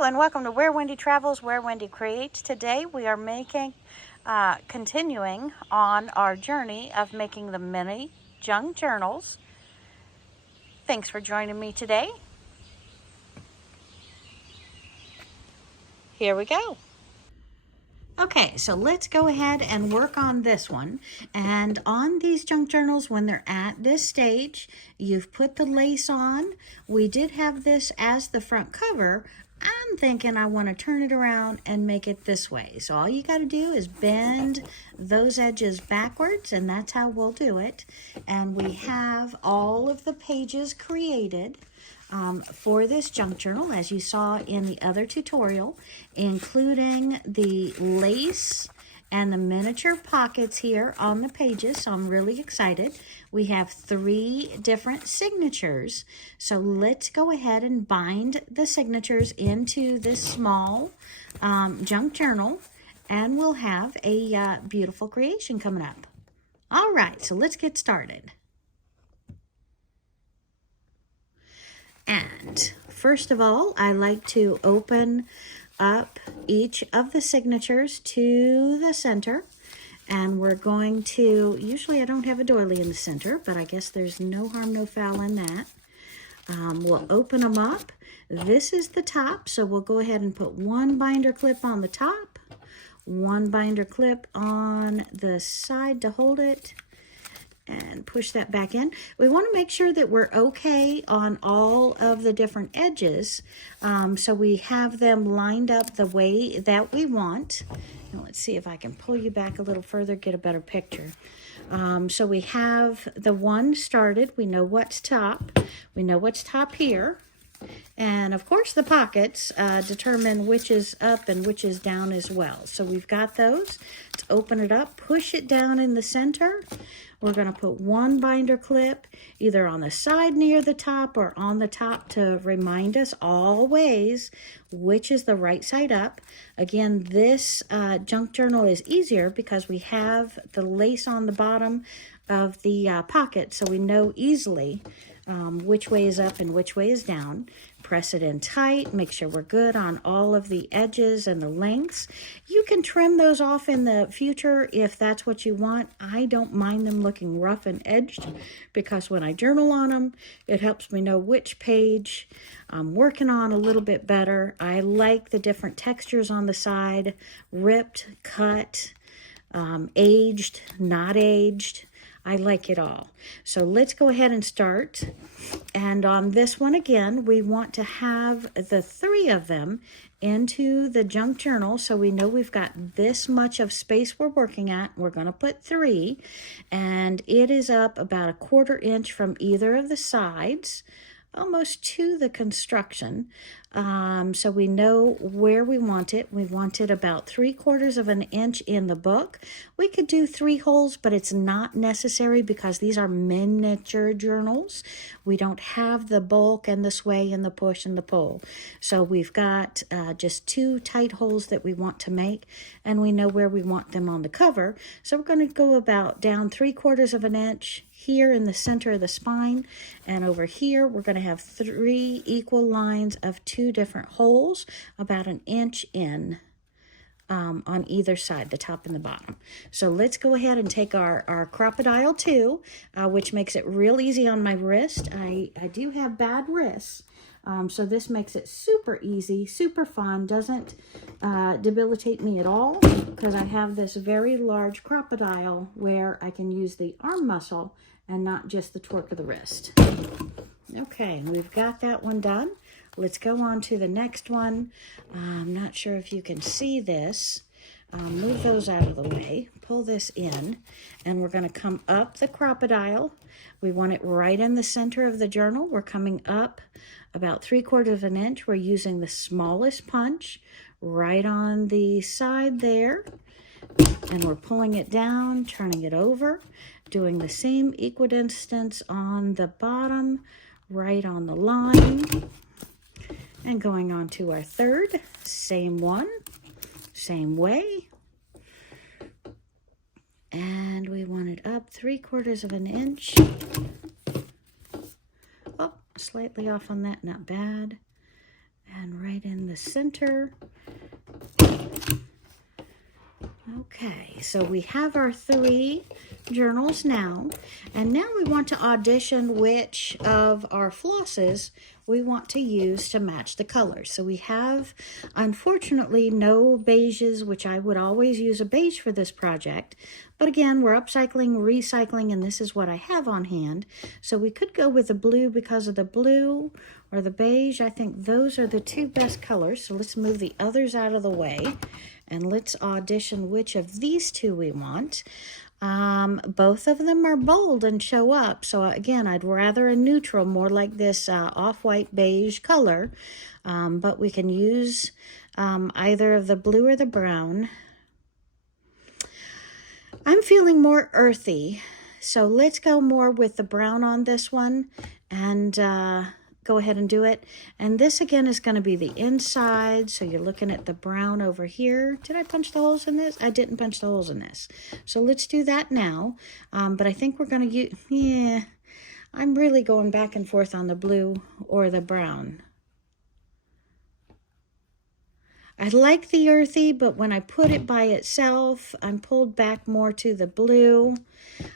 Hello and welcome to Where Wendy Travels, Where Wendy Creates. Today we are continuing on our journey of making the mini junk journals. Thanks for joining me today. Here we go. Okay, so let's go ahead and work on this one. And on these junk journals, when they're at this stage, you've put the lace on. We did have this as the front cover. I'm thinking I want to turn it around and make it this way. So all you got to do is bend those edges backwards, and that's how we'll do it. And we have all of the pages created for this junk journal, as you saw in the other tutorial, including the lace and the miniature pockets here on the pages. So I'm really excited. We have 3 different signatures. So let's go ahead and bind the signatures into this small junk journal, and we'll have a beautiful creation coming up. All right, so let's get started. And first of all, I like to open up each of the signatures to the center. And we're going to, usually I don't have a doily in the center, but I guess there's no harm, no foul in that. We'll open them up. This is the top, so we'll go ahead and put 1 binder clip on the top, 1 binder clip on the side to hold it, and push that back in. We want to make sure that we're okay on all of the different edges, so we have them lined up the way that we want. Now let's see if I can pull you back a little further, get a better picture. So we have the one started. We know what's top. We know what's top here. And of course the pockets determine which is up and which is down as well. So we've got those. Let's open it up, push it down in the center. We're going to put 1 binder clip either on the side near the top or on the top to remind us always which is the right side up. Again, this junk journal is easier because we have the lace on the bottom of the pocket, so we know easily which way is up and which way is down. Press it in tight, make sure we're good on all of the edges and the lengths. You can trim those off in the future if that's what you want. I don't mind them looking rough and edged because when I journal on them, it helps me know which page I'm working on a little bit better. I like the different textures on the side, ripped, cut, aged, not aged. I like it all. So let's go ahead and start. And on this one again, we want to have the 3 of them into the junk journal. So we know we've got this much of space we're working at. We're going to put 3. And it is up about 1/4 inch from either of the sides, almost to the construction. So we know where we want it. We want it about 3/4 of an inch in the book. We could do 3 holes, but it's not necessary because these are miniature journals. We don't have the bulk and the sway and the push and the pull. So we've got just 2 tight holes that we want to make, and we know where we want them on the cover. So we're going to go about down 3/4 of an inch here in the center of the spine, and over here we're going to have 3 equal lines of 2 different holes, about 1 inch in on either side, the top and the bottom. So let's go ahead and take our Crop-A-Dile 2, which makes it real easy on my wrist. I do have bad wrists, so this makes it super easy, super fun, doesn't debilitate me at all because I have this very large Crop-A-Dile where I can use the arm muscle and not just the torque of the wrist. Okay, we've got that one done. Let's go on to the next one. I'm not sure if you can see this. Move those out of the way. Pull this in, and we're going to come up the Crop-A-Dile. We want it right in the center of the journal. We're coming up about 3/4 of an inch. We're using the smallest punch right on the side there. And we're pulling it down, turning it over, doing the same equidistance on the bottom, right on the line. And going on to our 3rd, same one, same way. And we want it up 3/4 of an inch. Oh, slightly off on that, not bad. And right in the center. Okay, so we have our 3 journals now, and now we want to audition which of our flosses we want to use to match the colors. So we have, unfortunately, no beiges, which I would always use a beige for this project. But again, we're upcycling, recycling, and this is what I have on hand. So we could go with the blue because of the blue or the beige. I think those are the 2 best colors. So let's move the others out of the way. And let's audition which of these 2 we want. Both of them are bold and show up. So again, I'd rather a neutral, more like this off-white beige color. But we can use either of the blue or the brown. I'm feeling more earthy. So let's go more with the brown on this one. And go ahead and do it. And this again is going to be the inside, so you're looking at the brown over here. Did I punch the holes in this? I didn't punch the holes in this. So let's do that now. But I think we're going to use, yeah, I'm really going back and forth on the blue or the brown. I like the earthy, but when I put it by itself, I'm pulled back more to the blue.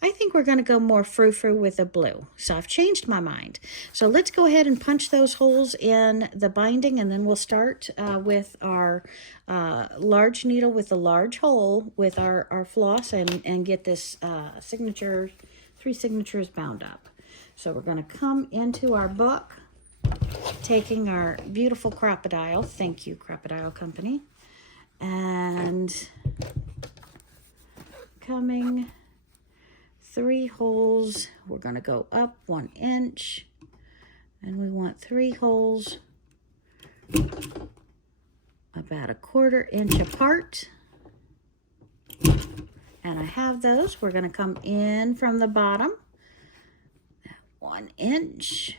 I think we're going to go more frou-frou with the blue. So I've changed my mind. So let's go ahead and punch those holes in the binding, and then we'll start with our large needle with a large hole with our floss and get this 3 signatures bound up. So we're going to come into our book, taking our beautiful Crop-A-Dile, thank you Crop-A-Dile Company, and coming 3 holes. We're going to go up 1 inch, and we want 3 holes about 1/4 inch apart, and I have those. We're going to come in from the bottom 1 inch.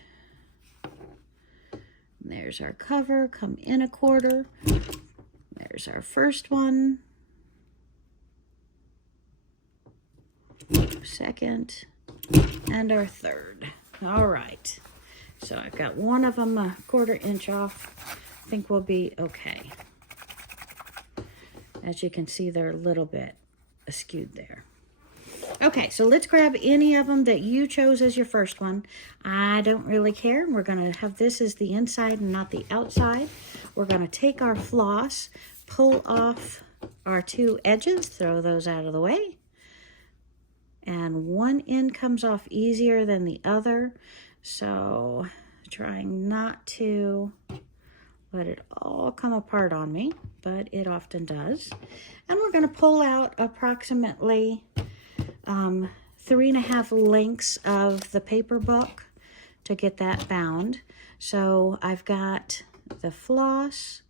There's our cover, come in 1/4. There's our first one. Second, and our third. All right. So I've got one of them 1/4 inch off. I think we'll be okay. As you can see, they're a little bit askewed there. Okay, so let's grab any of them that you chose as your first one. I don't really care. We're going to have this as the inside and not the outside. We're going to take our floss, pull off our 2 edges, throw those out of the way. And one end comes off easier than the other. So trying not to let it all come apart on me, but it often does. And we're going to pull out approximately 3.5 lengths of the paper book to get that bound. So I've got the floss,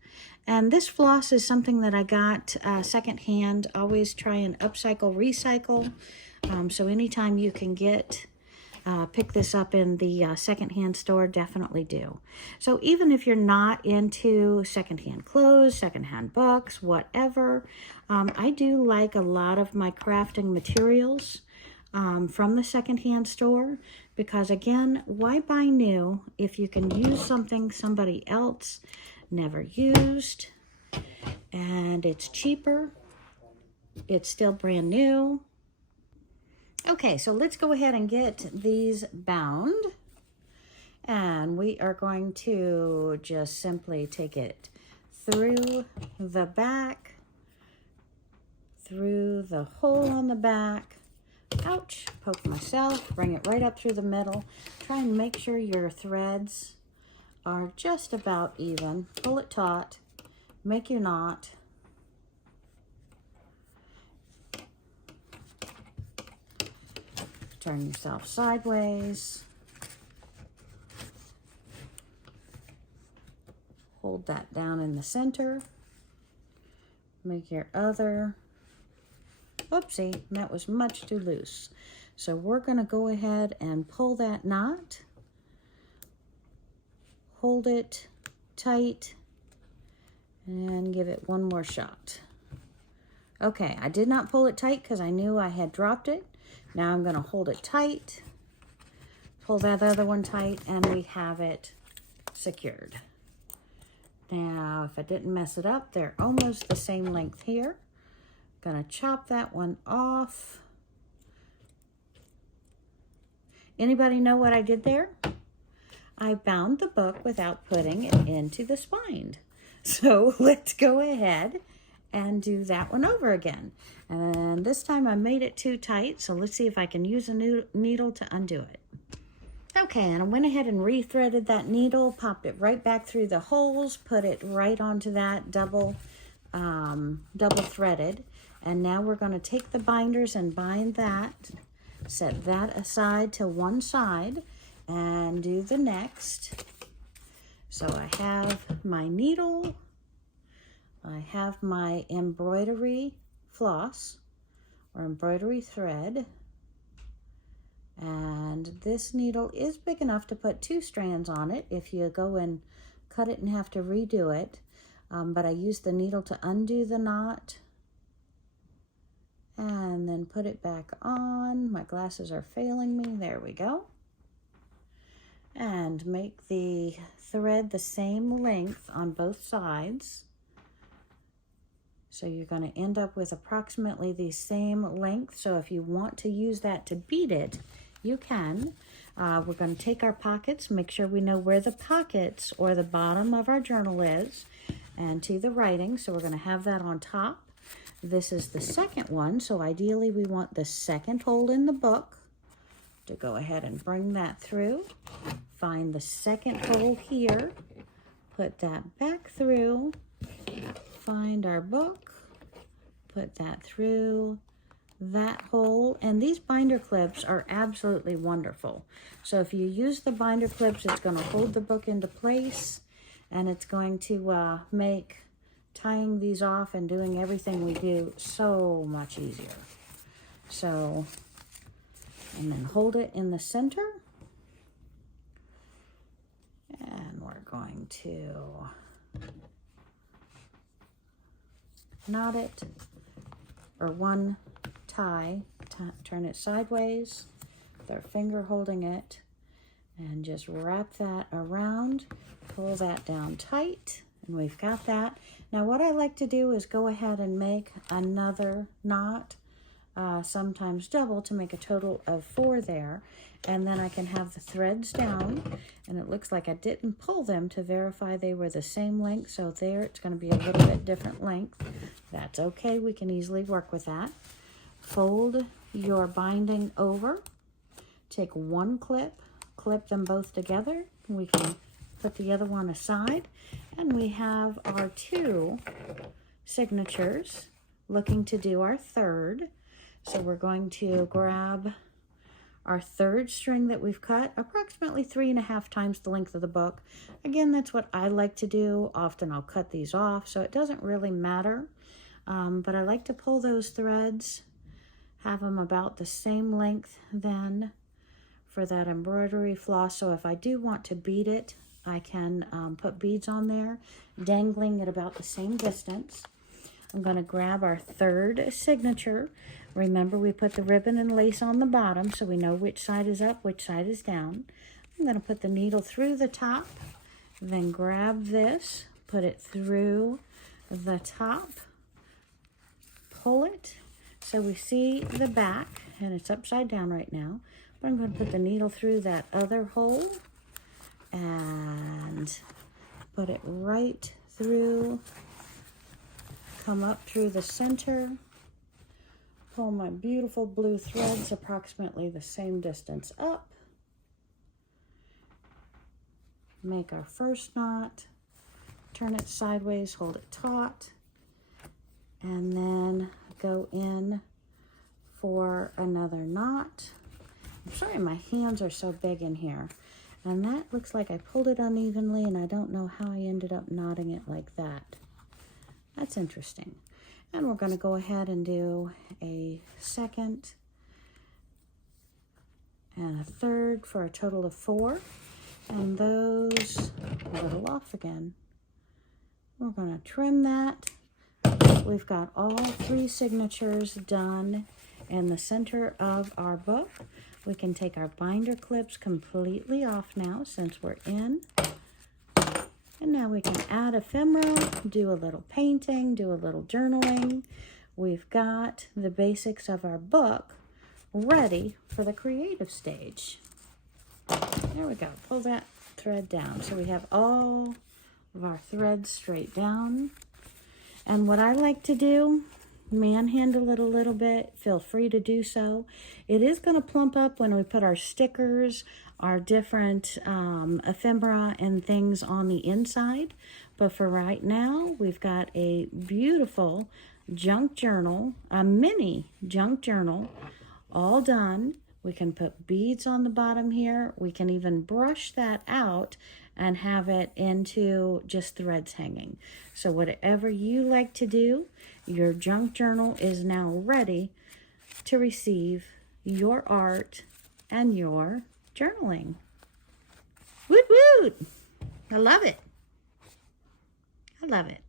and this floss is something that I got secondhand. Always try and upcycle, recycle. So anytime you can get pick this up in the secondhand store, definitely do. So even if you're not into secondhand clothes, secondhand books, whatever, I do like a lot of my crafting materials from the secondhand store, because again, why buy new if you can use something somebody else never used, and it's cheaper, it's still brand new. Okay, so let's go ahead and get these bound. And we are going to just simply take it through the back, through the hole on the back. Ouch, poke myself, bring it right up through the middle. Try and make sure your threads are just about even. Pull it taut, make your knot. Turn yourself sideways. Hold that down in the center. Make your other. Oopsie, that was much too loose. So we're going to go ahead and pull that knot. Hold it tight and give it one more shot. Okay, I did not pull it tight because I knew I had dropped it. Now I'm going to hold it tight, pull that other one tight, and we have it secured. Now, if I didn't mess it up, they're almost the same length here. Gonna chop that one off. Anybody know what I did there? I bound the book without putting it into the spine. So let's go ahead and do that one over again. And this time I made it too tight, so let's see if I can use a needle to undo it. Okay, and I went ahead and re-threaded that needle, popped it right back through the holes, put it right onto that double threaded. And now we're going to take the binders and bind that, set that aside to one side, and do the next. So I have my needle, I have my embroidery floss or embroidery thread, and this needle is big enough to put 2 strands on it if you go and cut it and have to redo it, but I use the needle to undo the knot and then put it back on. My glasses are failing me. There we go. And make the thread the same length on both sides. So you're going to end up with approximately the same length. So if you want to use that to bead it, you can. We're going to take our pockets, make sure we know where the pockets or the bottom of our journal is, and to the writing. So we're going to have that on top. This is the second one, so ideally we want the second hole in the book to go ahead and bring that through. Find the second hole here, put that back through, find our book, put that through that hole, and these binder clips are absolutely wonderful. So if you use the binder clips, it's going to hold the book into place, and it's going to make tying these off and doing everything we do so much easier. So, and then hold it in the center, and we're going to knot it, or one tie, turn it sideways with our finger holding it, and just wrap that around, pull that down tight, and we've got that. Now what I like to do is go ahead and make another knot, sometimes double, to make a total of 4 there, and then I can have the threads down, and it looks like I didn't pull them to verify they were the same length, so there it's going to be a little bit different length. That's okay, we can easily work with that. Fold your binding over, take one clip, clip them both together, we can put the other one aside, and we have our 2 signatures looking to do our third. So we're going to grab our third string that we've cut, approximately 3.5 times the length of the book. Again, that's what I like to do. Often I'll cut these off, so it doesn't really matter. But I like to pull those threads, have them about the same length then for that embroidery floss. So if I do want to bead it, I can put beads on there, dangling at about the same distance. I'm going to grab our third signature. Remember, we put the ribbon and lace on the bottom, so we know which side is up, which side is down. I'm going to put the needle through the top, then grab this, put it through the top, pull it, so we see the back, and it's upside down right now. But I'm going to put the needle through that other hole, and put it right through, come up through the center, pull my beautiful blue threads approximately the same distance up, make our first knot, turn it sideways, hold it taut, and then go in for another knot. I'm sorry, my hands are so big in here. And that looks like I pulled it unevenly, and I don't know how I ended up knotting it like that. That's interesting. And we're going to go ahead and do a second and a third for a total of 4. And those a little off again. We're going to trim that. We've got all 3 signatures done in the center of our book. We can take our binder clips completely off now since we're in. And now we can add ephemera, do a little painting, do a little journaling. We've got the basics of our book ready for the creative stage. There we go. Pull that thread down. So we have all of our threads straight down. And what I like to do, manhandle it a little bit. Feel free to do so. It is going to plump up when we put our stickers, our different ephemera and things on the inside. But for right now, we've got a beautiful junk journal, a mini junk journal, all done. We can put beads on the bottom here. We can even brush that out and have it into just threads hanging. So whatever you like to do, your junk journal is now ready to receive your art and your journaling. Woot woot! I love it. I love it.